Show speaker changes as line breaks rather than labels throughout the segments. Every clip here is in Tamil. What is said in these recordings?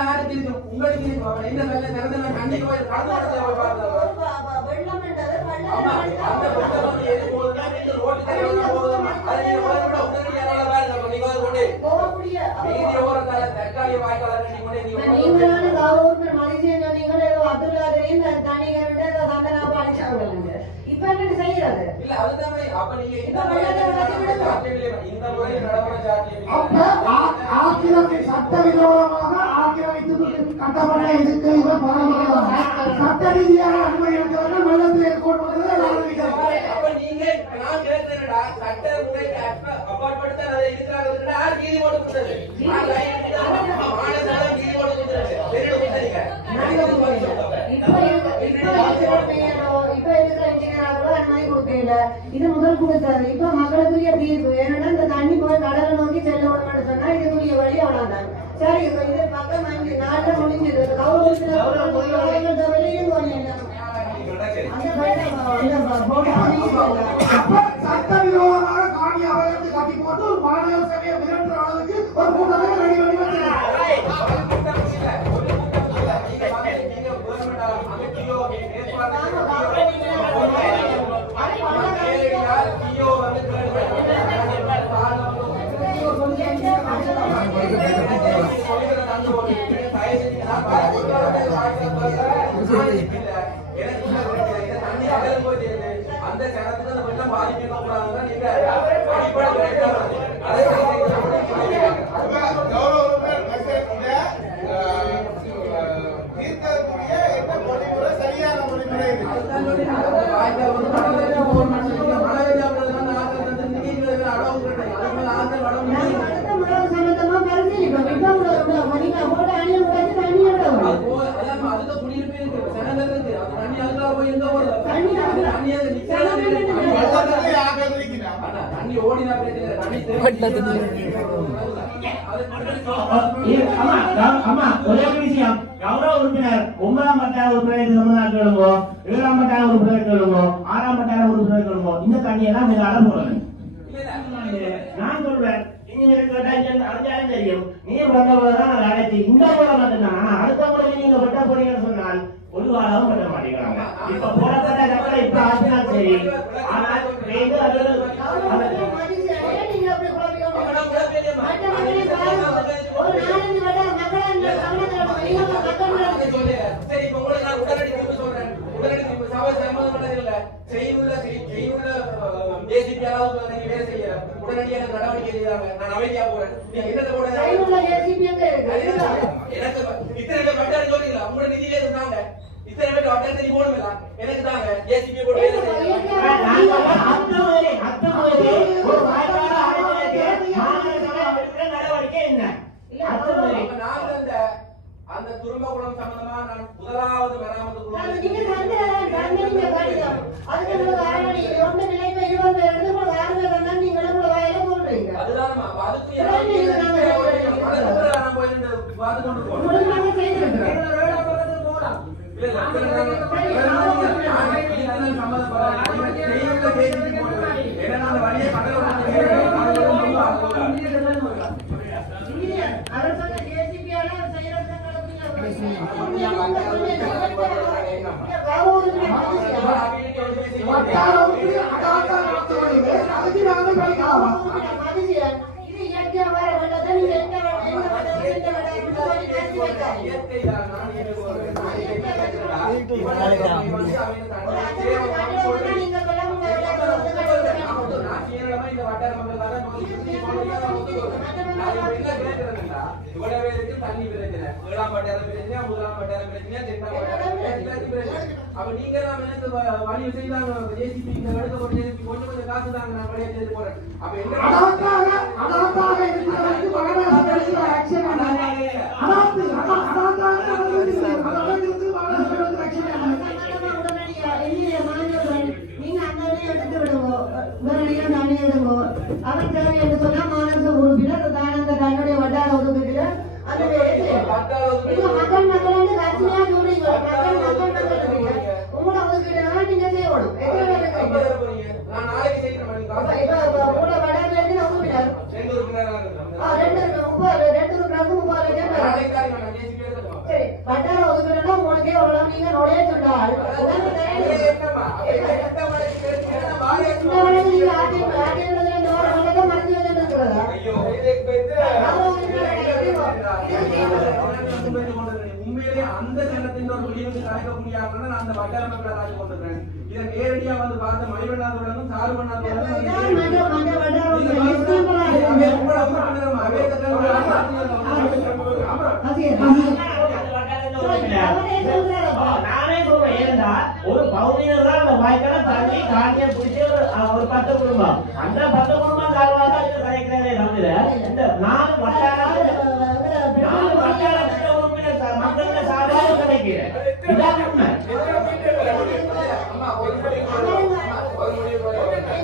யாருக்கு இருக்கு உங்களுக்கு என்ன கண்டிப்பா கடந்து போய்
ஆக்கிரமி சட்டவிரோதமாக கட்டப்பட்ட இதுக்கு இவர் பாரம்பரியமாக சட்ட ரீதியாக அனுமதி அளித்தவர்கள்
நீங்க நான் கேட்கிறேன்டா, சட்ட முறைக்கு அப்ப- அப்பாற்பட்டு அதை இருக்கிறாங்க யார் நீதி போட்டு கொடுத்தது நான் லைன் அடிக்கிறேன். மாநிலத்தால நீதி போட்டு கொடுத்தது தெரியுது கொடுத்தீங்க எனக்கு பதில் சொல்லுங்க.
இப்ப இருக்க- இப்ப இருக்கிற மேயரோ, இப்ப இருக்கிற engineer-ஆ அனுமதி கொடுக்கல. இது முதல் கொடுத்தாரு இப்ப மக்களுக்குரிய தீர்வு ஏன்னா இந்த தண்ணி போய் கடலை நோக்கி செல்ல விடணும்னு சொன்னா இதுக்குரிய வழி அவ்வளவுதான் சரி இப்ப இது பக்கம் அஞ்சு நாள்ல முடிஞ்சது வெளியும் போனீங்க
கட்டி போட்டு மாநில சபையை மிரட்டுற அளவுக்கு ஒரு கூட்டத்தை
அந்த சனத்துக்கு அந்த வெள்ளம் பாதிக்க கூடாதுன்னா நீங்க
தீர்க்கக்கூடிய என்ன பொறிமுறை சரியான பொறிமுறை இது
அடுத்த முறை சம்பந்தமா பரிசீலிப்போம் இப்ப உள்ள நீங்க போட்டு அணியை உடைச்சு தண்ணி எடுக்கணும்
வெள்ளத்திலே ஆக்கிரமிக்கிறார்
அம்மா ஒரே ஒரு விஷயம் கௌரவ உறுப்பினர் ஒன்பதாம் உறுப்பினர் கேளுங்கோ ஏழாம் உறுப்பினர் கேளுங்கோ ஆறாம் உறுப்பினர் கேளுங்கோ இந்த தண்ணியெல்லாம் போடணும் நான் சொல்றேன் இன்ஜினியர் கேட்டா தெரியும் நீர் இந்த முறை மட்டும்தான் ஆனா அடுத்த முறை நீங்க பட்ட போறீங்கன்னு சொன்னால் ஒரு வாரம் வெட்ட மாட்டேங்கிறாங்க இப்ப போடப்பட்ட கப்பலை இப்ப ஆச்சுனா சரி ஆனால் நீங்க அது அது-
நீங்க அப்படி குழப்பிக்கணும் மற்ற மக்களை பாருங்க ஒரு நாலஞ்சு வட்டம் மக்களை இந்த சமூகத்தோட வெளியே மக்கள்
சரி இப்ப உங்களுக்கு நான் உடனடி தீர்ப்பு சொல்றேன் உடனடி தீர்ப்பு சபை சம்மதம் பண்ணது இல்ல செய்யுள்ள செய்யுள்ள ஏசிபி அளவுக்கு நீங்க வேலை செய்ய உடனடியாக நடவடிக்கை செய்யாங்க நான் அமைதியா போறேன். நீங்க கூட
இருக்கு?
எனக்கு இத்தனை பேர் வட்டாரம் சொல்றீங்களா உங்களோட நிதியிலே இருந்தாங்க. இத்தனை பேர் நீ போடுங்களா? எனக்கு தாங்க. ஏசிபி போட்டு வேலை செய்யுங்க
நாங்கள் அத்துமுறை அத்துமுறை ஒரு வாய்ப்பாக அழைப்பதற்கு மாநில சபை எடுக்கிற நடவடிக்கை என்ன அத்துமுறை
அப்ப நாங்க அந்த அந்த துரும்பகுளம் சம்பந்தமா நான் முதலாவது மராமத்து
அது
குழு
நீங்க தந்து தந்து காட்டிதான் அதுக்கு ஆரடி ஒன்று நிலைமை இருபது எடுத்து உங்களுக்கு ஆறுதல் வந்தா நீங்க உங்களை வாயில சொல்றீங்க
அதுதானம்மா அப்ப அதுக்கு
சரி, நீங்க நாங்க
அதுக்கு நான் போய் நின்று பார்த்து கொண்டு போறேன்
உங்களுக்கு நாங்க செய்திருக்கிறோம்
இல்ல, இல்ல, இதுல நாங்க- நாங்க இதுல சம்மதப்படாத. நீங்க செய்யுள்ள கேள்வி போடுறது. ஏன்னா நான் அந்த வழியை கடலை விட்டு கேட்கிறேன். அது வந்து ரொம்ப அனுபவம்.
அவர் சொன்ன ஏசிபியால செய்யறது
வட்டார உறுப்பினர் அடாத்தார நடத்துவதில்லை அதுக்கு நாங்கள் படிக்கலாம்
இது இயற்கையா வர வேண்டாம் நீங்க எந்த
இந்த வட்டார மக்கள் தான் நம்ம சுத்தி போனோம்னா நான் ஒத்துக்குவேன். நான் இப்ப என்ன கேட்கிறேன்னா, இவ்வளவு தண்ணி பிரச்சனை. ஏழாம் வட்டார பிரச்சனை, முதலாம் வட்டார பிரச்சனை, எட்டாம் வட்டார பிரச்சனை. அப்ப நீங்க எல்லாம் வ- வழி செய்தாங்க ஜேசிபி இந்த எடுக்கப்பட்ட ஜேசிபி கொஞ்சம் கொஞ்சம் காசு தாங்க நான் வழியா செய்து போறேன் அப்ப என்ன
ஆக்ஷன் என்ன ஆக்ஷன் என்ன
அவர் தேவை என்று சொன்னா மாநகர உறுப்பினர் தன்னுடைய வட்டார ஒதுக்கீட்டுல மக்கள் மக்கள் கட்சியா சொல்றீங்க மக்கள் மக்கள் மக்கள் உங்களோட ஒதுக்கீடு நீங்க செய்யணும் எத்தனை பேர்
ஐம்பது
இருக்கீங்க?
ரூபாய் போறீங்க. நான் நாளைக்கு
இப்ப உங்களோட
அந்த ஜனத்தின் ஒரு முடிவுக்கு கலைக்க முடியாமல் நான் அந்த வட்டார மக்களை காட்சி கொண்டிருக்கிறேன் இதை நேரடியா வந்து பார்த்த
ஏன்னா ஒரு பகுதியில் தான் அந்த வாய்க்கால தண்ணி காட்டிய பிடிச்சி ஒரு பத்து குடும்பம் அந்த பத்து குடும்பம் கால்வாய் இது கலைக்கிறதே நம்மள இந்த நாலு வட்டாரம்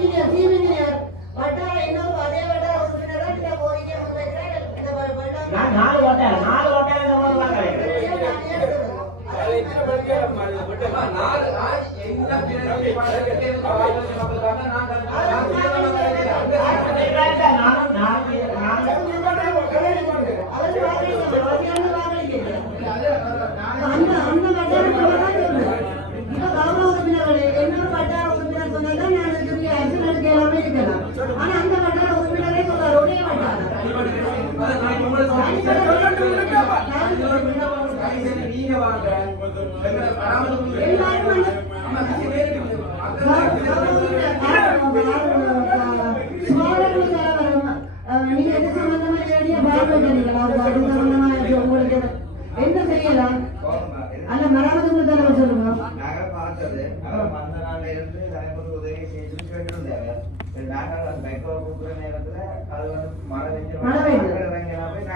மணி
வட்டாரம் இன்னொரு அதே வட்டாரம் உறுப்பினரா இந்த வட்டாரம்
நான் நாலு வட்டாரம் நாலு வட்டாரம் இந்த மாதிரி கிடைக்கிறேன்
அம்மா, நாலு நாள் எந்த பிரச்சனையும் பண்றதுக்கு எனக்கு வாய்ப்பு மக்களுக்காக நான் கருதுகிறேன். நான் தீவிரமா கருதுகிறேன்.
நானும் நாலு நாலு
அவர் வாக்களிக்கல, வாக்கியாளர் வாக்களிக்கல. அந்த அந்த வட்டாரத்துல தான் சொல்றேன். இப்ப கௌரவ உறுப்பினர்களே, இன்னொரு வட்டார உறுப்பினர் சொன்னதுதான் நான் இதுக்கு action எடுக்க எல்லாமே இருக்கலாம். ஆனா அந்த வட்டார உறுப்பினரே சொல்றாரு, ஒரே வட்டாரம்.
அதை நான் உங்களுக்கு சொல்லிட்டேன். நான் இதோட விண்ணப்பம் தயவு செஞ்சு நீங்க வாங்க. எங்களை பராமரிப்பு
எல்லாரும் வந்து-
அம்மா, நீங்க நேரடி வந்து
கௌரவ உறுப்பினர், சுகாதார தலைவரும், அஹ், நீங்க எது சம்பந்தமா நேரடியா பார்வையிட்டீங்களா? அது அது சம்பந்தமா இது உங்களுக்கு என்ன செய்யலாம் அந்த மராமத்து சொல்லுங்க
நாங்க பார்த்தது அவர் வந்த நாள்ல இருந்து உதவி மைக்ரோ கொடுக்குற நேரத்துல அது வந்து மழை பெஞ்சு
மழை பெய்யுது.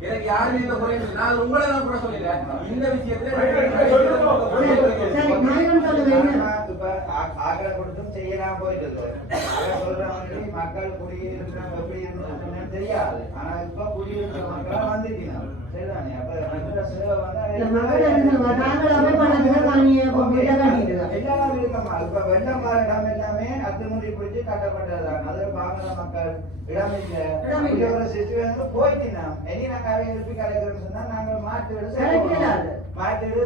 எனக்கு யாருமே இந்த குறை. நான் உங்களை தான் கூட சொல்லல. இந்த விஷயத்துல
சரி நாயகன் சொல்லுங்க என்ன?
இப்ப ஆ- ஆக்களை கொடுத்தும் செய்யலாம் போயிட்டு வந்து மக்கள் குடியிருக்கிறவங்க எப்படி இருந்ததுன்னு தெரியாது. ஆனா இப்ப குடியிருக்கிற மக்களா வந்துட்டீங்க சரிதானே? அப்ப சேவை வந்து. எல்லாம் இருக்கமா இப்ப வெள்ளம் வர இடம் எல்லாமே அத்துமுடி பிடிச்சு கட்டப்பட்டதுதான். அதுல பாமர மக்கள் இடம் இல்ல
இடம் இல்ல.
இப்படி ஒரு சுச்சுவேஷன் போயிட்டுனா இனி நாங்க அவை எழுப்பி கலைக்கிறோம்னு சொன்னா நாங்க மாட்டு வீடு வீடு மாட்டு வீடு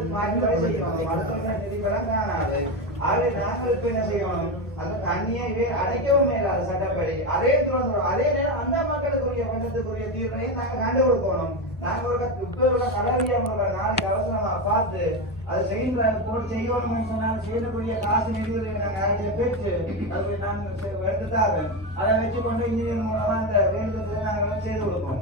செய்யணும் மருத்துவ நிதிப்படம் காணாது ஆகவே நாங்கள் இப்ப என்ன செய்யணும் அந்த தண்ணியை அடைக்கவும் மேலாது சட்டப்படி. அதே திறந்துடும் அதே நேரம் அந்த மக்களுக்குரிய வெள்ளத்துக்குரிய தீர்வையும் நாங்க கண்டு கொடுக்கணும் நாங்க ஒரு இப்ப உள்ள கலரியா நாளைக்கு அவசரமா பார்த்து அது செய்யல போட்டு செய்யணும்னு சொன்னாங்க. செய்யக்கூடிய காசு நிதியுதவி நாங்க யார்கிட்ட பெற்று அது நாங்க எடுத்துதான் அதை வச்சு கொண்டு இன்ஜினியர் மூலமா அந்த வேண்டுதலை நாங்க செய்து கொடுப்போம்.